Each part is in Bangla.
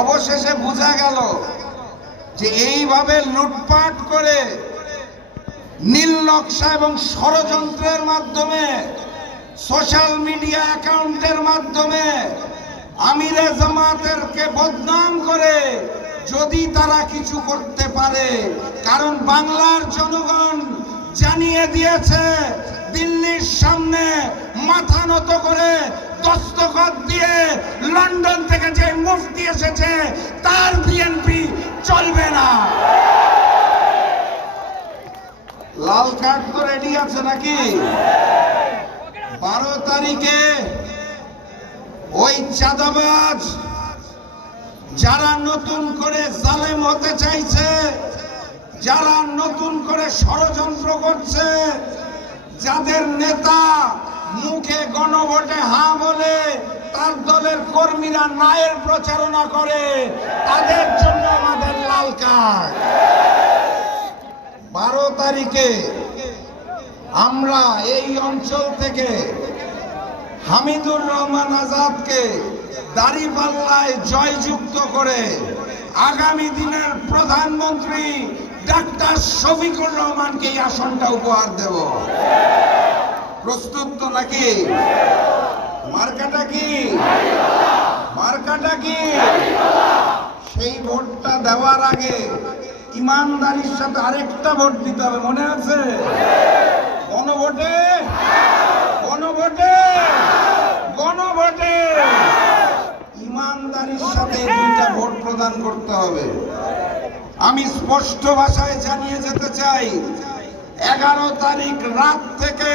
অবশেষে বোঝা গেল যে এইভাবে লুটপাট করে নীল নকশা এবং ষড়যন্ত্রের মাধ্যমে সোশ্যাল মিডিয়া অ্যাকাউন্টের মাধ্যমে আমিরে জামাতেরকে বদনাম করে যদি তারা কিছু করতে পারে, কারণ বাংলার জনগণ জানিয়ে দিয়েছে দিল্লির সামনে মাথা নত করে দস্তখত দিয়ে লন্ডন থেকে যে মুফতি এসেছে তার বিএনপি চলবে না। লাল কার্ড তো রেডি আছে নাকি? 12 তারিখে ওই চাঁদাবাজ যারা নতুন করে জালেম হতে চাইছে, যারা নতুন করে ষড়যন্ত্র করছে, যাদের নেতা মুখে গণভোটে হ্যাঁ বলে তার দলের কর্মীরা নায়ের প্রচারণা করে, তাদের জন্য আমাদের লাল কার্ড। 12 তারিখে আমরা এই অঞ্চল থেকে হামিদুর রহমান আজাদকে দাঁড়িপাল্লায় জয়যুক্ত করে আগামী দিনের প্রধানমন্ত্রী ডাক্তার শফিকুর রহমানকে এই আসনটা উপহার দেব। প্রস্তুত তো নাকি? মার্কাটা কি? মার্কাটা কি? সেই ভোটটা দেওয়ার আগে ইমানদারির সাথে আরেকটা ভোট দিতে হবে, মনে আছে? গণভোটে, গণভোটে, গণভোটে ইমানদারির সাথে দুইটা ভোট প্রদান করতে হবে। আমি স্পষ্ট ভাষায় জানিয়ে যেতে চাই, 11 তারিখ রাত থেকে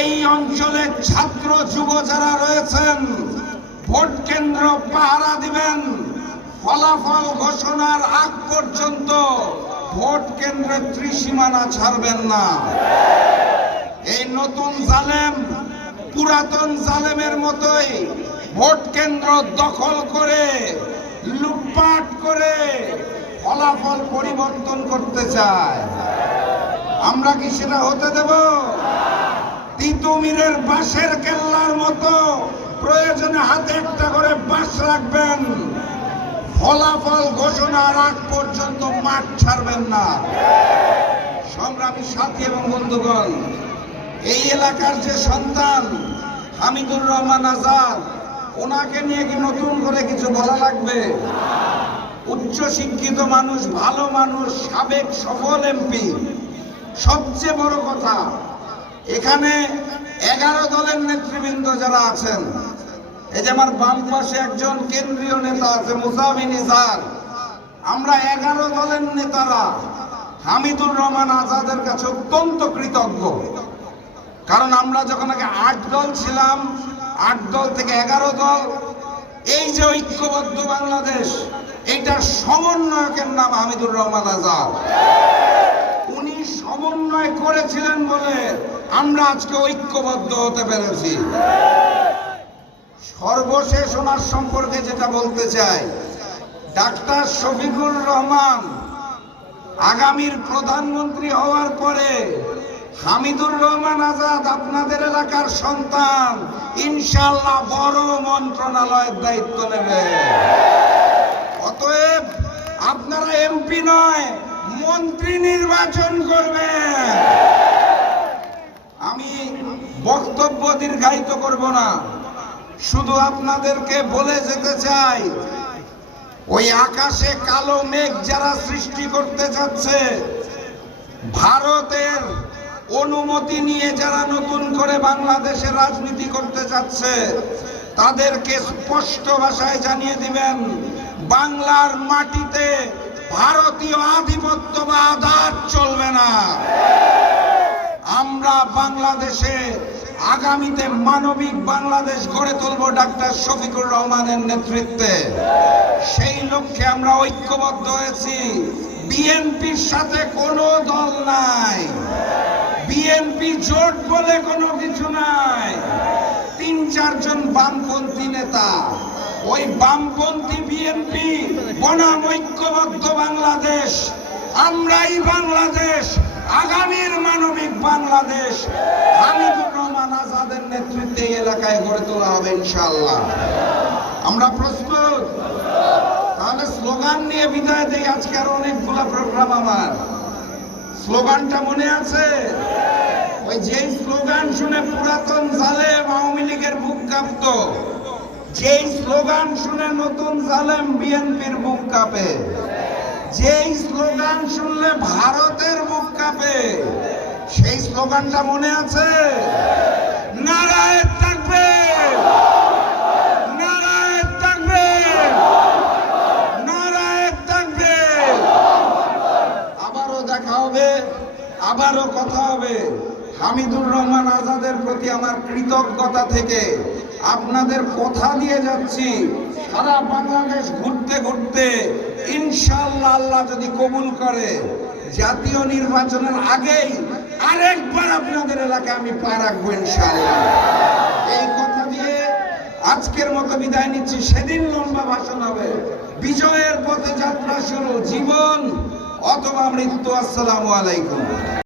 এই অঞ্চলের ছাত্র যুব যারা রয়েছেন ভোট কেন্দ্র পাহারা দিবেন। ফলাফল ঘোষণার আগ পর্যন্ত ভোট কেন্দ্রের ত্রিসীমানা ছাড়বেন না। এই নতুন জালেম পুরাতন জালেমের মতোই ভোট কেন্দ্র দখল করে লুটপাট করে ফলাফল পরিবর্তন করতে চায়। আমরা কি সেটা হতে দেব? তিতুমিরের বাঁশের কেল্লার মতো প্রয়োজনে হাতে একটা করে বাঁশ রাখবেন, ফলাফল ঘোষণার আগ পর্যন্ত মাঠ ছাড়বেন না। সংগ্রামী সাথী এবং বন্ধুগণ, এই এলাকার যে সন্তান হামিদুর রহমান আজাদ, ওনাকে নিয়ে কি নতুন করে কিছু বলা লাগবে? উচ্চ শিক্ষিত মানুষ, ভালো মানুষ, সাবেক সফল এমপি। সবচেয়ে বড় কথা, এখানে 11 দলের নেতৃবৃন্দ যারা আছেন, এই যে আমার বাম পাশে একজন কেন্দ্রীয় নেতা আছে মুসাবি নিজার, আমরা 11 দলের নেতারা হামিদুর রহমান আজাদের কাছে অত্যন্ত কৃতজ্ঞ। কারণ আমরা যখন আগে 8 দল ছিলাম, 8 দল থেকে 11 দল, এই যে ঐক্যবদ্ধ বাংলাদেশ, এইটার সমন্বয়কের নাম হামিদুর রহমান আজাদ। উনি সমন্বয় করেছিলেন বলে আমরা আজকে ঐক্যবদ্ধ হতে পেরেছি। সর্বশেষ ওনার সম্পর্কে যেটা বলতে চাই, ডাক্তার শফিকুর রহমান আগামীর প্রধানমন্ত্রী হওয়ার পরে হামিদুর রহমান আজাদ আপনাদের এলাকার সন্তান, ইনশাআল্লাহ বড় মন্ত্রণালয়ের দায়িত্ব নেবে। অতএব আপনারা এমপি নয়, মন্ত্রী নির্বাচন করবেন। আমি বক্তব্য দীর্ঘায়িত করব না, শুধু আপনাদেরকে বলে যেতে চাই, ওই আকাশে কালো মেঘ যারা সৃষ্টি করতে যাচ্ছে, ভারতের অনুমতি নিয়ে যারা নতুন করে বাংলাদেশে রাজনীতি করতে যাচ্ছে, তাদেরকে স্পষ্ট ভাষায় জানিয়ে দিবেন, বাংলার মাটিতে ভারতীয় আধিপত্যবাদ আর চলবে না। আমরা বাংলাদেশে আগামীতে মানবিক বাংলাদেশ গড়ে তুলব ডাক্তার শফিকুর রহমানের নেতৃত্বে। সেই লক্ষ্যে আমরা ঐক্যবদ্ধ হয়েছি। বিএনপির সাথে কোনো দল নাই, বিএনপি জোট বলে কোনো কিছু নাই। 3-4 জন বামপন্থী নেতা, ওই বামপন্থী বিএনপি বনাম ঐক্যবদ্ধ বাংলাদেশ, আমরাই বাংলাদেশ, আগামীর মানবিক বাংলাদেশ হামিদুর রহমান আজাদের নেতৃত্বে এই এলাকায় গড়ে তোলা হবে ইনশাআল্লাহ। আমরা প্রস্তুত। তাহলে স্লোগান নিয়ে বিদায় দেই। আজকে আর অনেকগুলা প্রোগ্রাম আমার। স্লোগানটা মনে আছে? ওই যেই স্লোগান শুনে পুরাতন জালেম আওয়ামী লীগের বুক কাঁপত, যেই স্লোগান শুনে নতুন জালেম বিএনপির বুক কাঁপে, যেই স্লোগান শুনলে ভারতের বুক কাঁপে, সেই স্লোগানটা মনে আছে? নারায়ে তাকবীর, নারায়ে তাকবীর, নারায়ে তাকবীর। আবারও দেখা হবে, আবারও কথা হবে। হামিদুর রহমান আজাদের প্রতি আমার কৃতজ্ঞতা থেকে আপনাদের কথা দিয়ে যাচ্ছি, সারা বাংলাদেশ ঘুরতে ঘুরতে ইনশাআল্লাহ আল্লাহ যদি কবুল করে জাতীয় নির্বাচনের আগেই আরেকবার আপনাদের এলাকায় আমি পা রাখবো ইনশাআল্লাহ। এই কথা দিয়ে আজকের মতো বিদায় নিচ্ছি। সেদিন লম্বা ভাষণ হবে। বিজয়ের পথে যাত্রা শুরু, জীবন অথবা মৃত্যু। আসসালামু আলাইকুম।